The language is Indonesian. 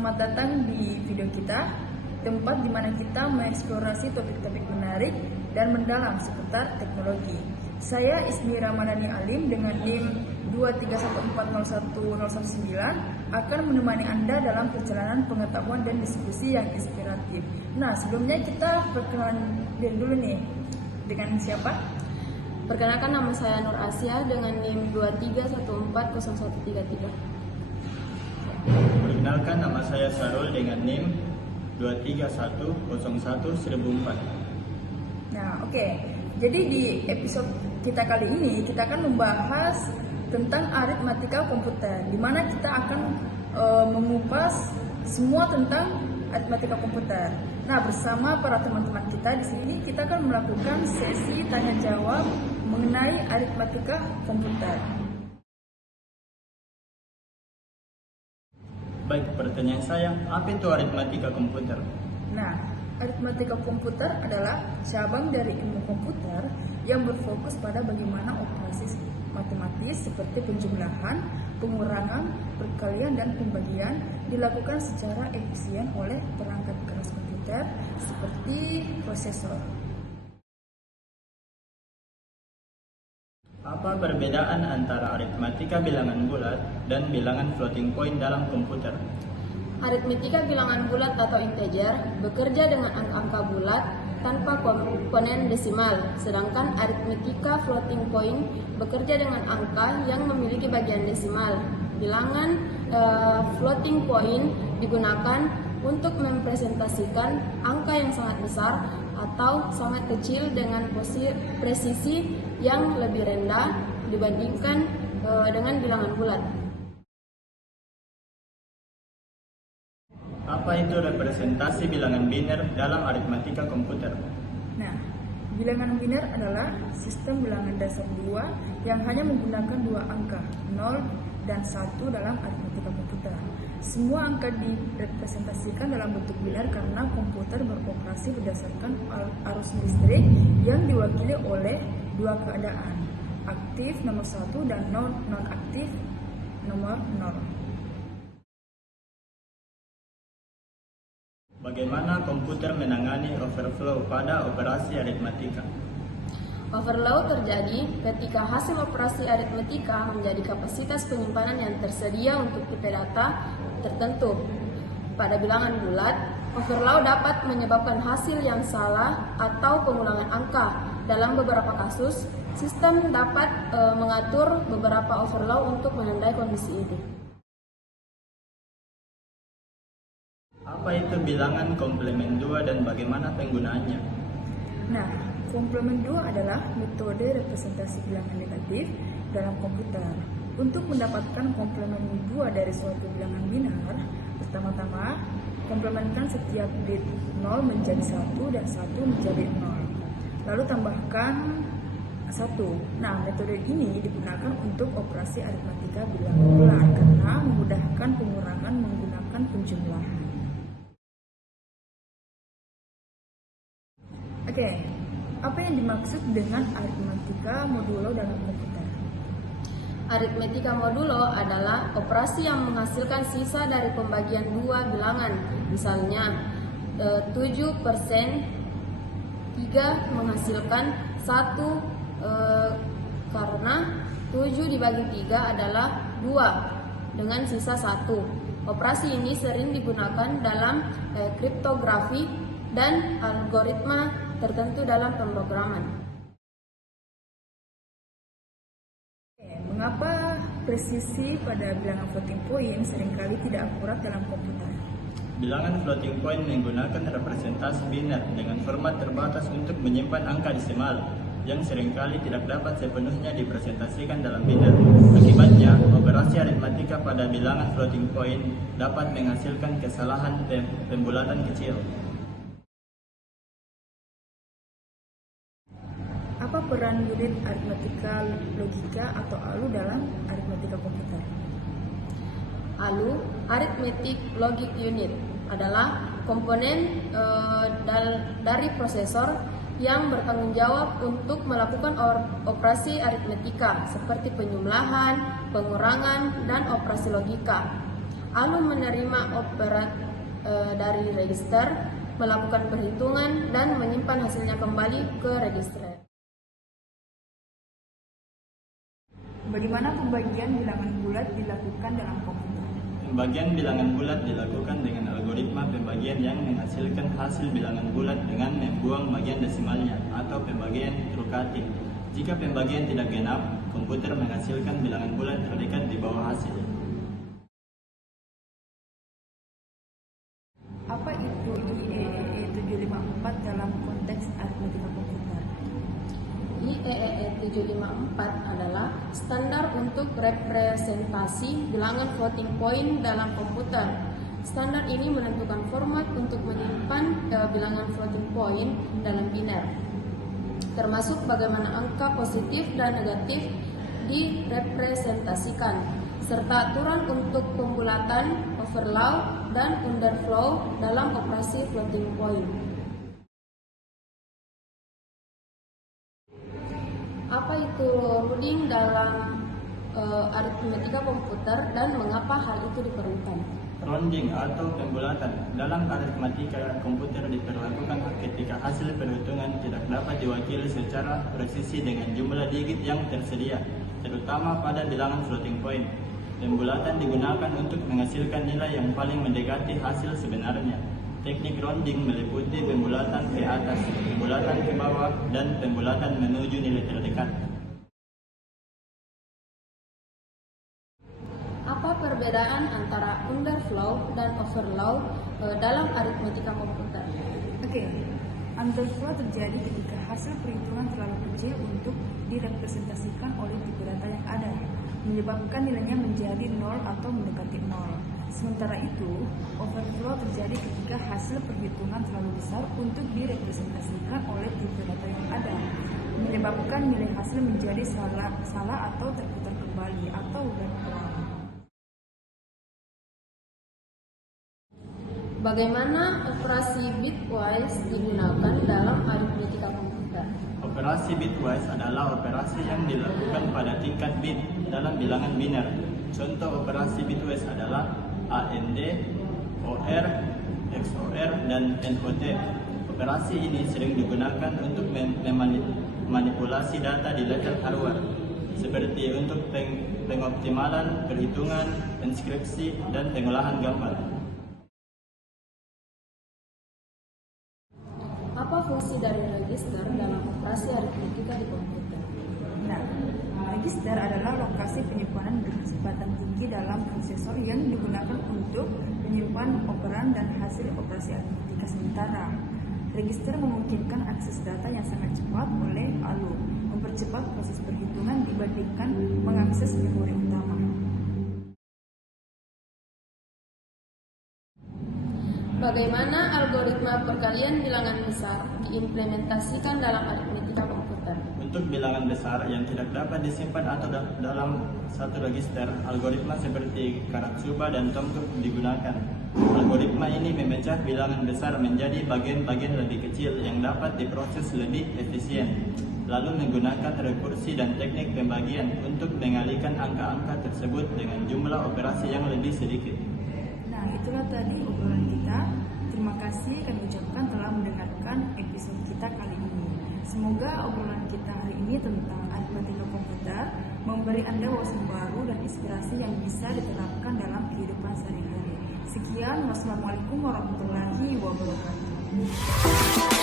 selamat datang di video kita, tempat di mana kita mengeksplorasi topik-topik menarik dan mendalam seputar teknologi. Saya Ismi Ramadhani Alim dengan NIM 231401019 akan menemani Anda dalam perjalanan pengetahuan dan diskusi yang inspiratif. Nah, sebelumnya kita perkenalan dulu nih. Dengan siapa? Perkenalkan, nama saya Nur Asia dengan NIM 231401133. Perkenalkan, nama saya Sarul dengan NIM 231011004. Nah, oke. Jadi di episode kita kali ini kita akan membahas tentang aritmatika komputer, di mana kita akan mengupas semua tentang aritmatika komputer. Nah, bersama para teman-teman kita di sini kita akan melakukan sesi tanya jawab mengenai aritmatika komputer. Baik, pertanyaan saya, apa itu aritmatika komputer? Nah, aritmatika komputer adalah cabang dari ilmu komputer yang berfokus pada bagaimana operasi matematis seperti penjumlahan, pengurangan, perkalian, dan pembagian dilakukan secara efisien oleh perangkat keras komputer seperti prosesor. Apa perbedaan antara aritmatika bilangan bulat dan bilangan floating point dalam komputer? Aritmatika bilangan bulat atau integer bekerja dengan angka-angka bulat tanpa komponen desimal, sedangkan aritmatika floating point bekerja dengan angka yang memiliki bagian desimal. Bilangan floating point digunakan untuk mempresentasikan angka yang sangat besar atau sangat kecil dengan presisi yang lebih rendah dibandingkan dengan bilangan bulat. Apa itu representasi bilangan biner dalam aritmatika komputer? Nah, bilangan biner adalah sistem bilangan dasar 2 yang hanya menggunakan dua angka, 0 dan 1 dalam aritmatika komputer. Semua angka direpresentasikan dalam bentuk biner karena komputer beroperasi berdasarkan arus listrik yang diwakili oleh dua keadaan, aktif nomor 1 dan non-aktif nomor 0. Bagaimana komputer menangani overflow pada operasi aritmatika? Overflow terjadi ketika hasil operasi aritmatika menjadi kapasitas penyimpanan yang tersedia untuk tipe data tertentu. Pada bilangan bulat, overflow dapat menyebabkan hasil yang salah atau pengulangan angka. Dalam beberapa kasus, sistem dapat mengatur beberapa overflow untuk menandai kondisi ini. Apa itu bilangan komplement 2 dan bagaimana penggunaannya? Nah, komplement 2 adalah metode representasi bilangan negatif dalam komputer. Untuk mendapatkan komplement 2 dari suatu bilangan biner, pertama-tama komplementkan setiap bit 0 menjadi 1 dan 1 menjadi 0. Lalu tambahkan 1. Nah, metode ini digunakan untuk operasi aritmatika bilangan bulat karena memudahkan pengurangan menggunakan penjumlahan. Oke, apa yang dimaksud dengan aritmatika modulo dalam komputer? Aritmatika modulo adalah operasi yang menghasilkan sisa dari pembagian dua bilangan. Misalnya 7% 3 menghasilkan 1 karena 7 dibagi 3 adalah 2 dengan sisa 1. Operasi ini sering digunakan dalam kriptografi dan algoritma tertentu dalam pemrograman. Mengapa presisi pada bilangan floating point seringkali tidak akurat dalam komputer? Bilangan floating point menggunakan representasi biner dengan format terbatas untuk menyimpan angka desimal yang seringkali tidak dapat sepenuhnya dipresentasikan dalam biner. Akibatnya, operasi aritmatika pada bilangan floating point dapat menghasilkan kesalahan pembulatan kecil. Apa peran unit aritmatika logika atau ALU dalam aritmatika komputer? ALU, Arithmetic Logic Unit, adalah komponen dari prosesor yang bertanggung jawab untuk melakukan operasi aritmetika seperti penjumlahan, pengurangan, dan operasi logika. ALU menerima operat dari register, melakukan perhitungan, dan menyimpan hasilnya kembali ke register. Bagaimana pembagian bilangan bulat dilakukan dalam komputer? Pembagian bilangan bulat dilakukan dengan algoritma pembagian yang menghasilkan hasil bilangan bulat dengan membuang bagian desimalnya atau pembagian trukatif. Jika pembagian tidak genap, komputer menghasilkan bilangan bulat terdekat di bawah hasil. Apa itu IEEE 754 dalam konteks aritmetika komputer? IEEE 754 adalah standar untuk representasi bilangan floating point dalam komputer. Standar ini menentukan format untuk menyimpan bilangan floating point dalam biner, termasuk bagaimana angka positif dan negatif direpresentasikan, serta aturan untuk pembulatan, overflow, dan underflow dalam operasi floating point. Apa itu rounding dalam aritmetika komputer dan mengapa hal itu diperlukan? Rounding atau pembulatan dalam aritmetika komputer diperlakukan ketika hasil perhitungan tidak dapat diwakili secara presisi dengan jumlah digit yang tersedia, terutama pada bilangan floating point. Pembulatan digunakan untuk menghasilkan nilai yang paling mendekati hasil sebenarnya. Teknik rounding meliputi pembulatan ke atas, pembulatan ke bawah, dan pembulatan menuju nilai terdekat. Apa perbedaan antara underflow dan overflow dalam aritmetika komputer? Oke, underflow terjadi ketika hasil perhitungan terlalu kecil untuk direpresentasikan oleh tipe data yang ada, menyebabkan nilainya menjadi 0 atau mendekati 0. Sementara itu, overflow terjadi ketika hasil perhitungan terlalu besar untuk direpresentasikan oleh tipe data yang ada, menyebabkan nilai hasil menjadi salah atau terputar kembali atau background. Bagaimana operasi bitwise digunakan dalam aritmetika komputer? Operasi bitwise adalah operasi yang dilakukan pada tingkat bit dalam bilangan biner. Contoh operasi bitwise adalah AND, OR, XOR, dan NOT. Operasi ini sering digunakan untuk memanipulasi data di level hardware, seperti untuk pengoptimalan, perhitungan, inskripsi, dan pengolahan gambar. Apa fungsi dari register dalam operasi aritmetika di komputer? Nah, register adalah lokasi penyimpanan berkecepatan tinggi dalam prosesor yang digunakan untuk menyimpan operan dan hasil operasi aritmetika sementara. Register memungkinkan akses data yang sangat cepat oleh ALU, mempercepat proses perhitungan dibandingkan mengakses memori utama. Bagaimana algoritma perkalian bilangan besar diimplementasikan dalam aritmetika komputer? Untuk bilangan besar yang tidak dapat disimpan atau dalam satu register, algoritma seperti Karatsuba dan Tomkuf digunakan. Algoritma ini memecah bilangan besar menjadi bagian-bagian lebih kecil yang dapat diproses lebih efisien, lalu menggunakan rekursi dan teknik pembagian untuk mengalihkan angka-angka tersebut dengan jumlah operasi yang lebih sedikit. Nah, itulah tadi obrolan kita. Terima kasih kami ucapkan telah mendengarkan episode kita kali ini. Semoga obrolan kita hari ini tentang aritmetika komputer memberi Anda wawasan baru dan inspirasi yang bisa diterapkan dalam kehidupan sehari-hari. Sekian, wassalamualaikum warahmatullahi wabarakatuh.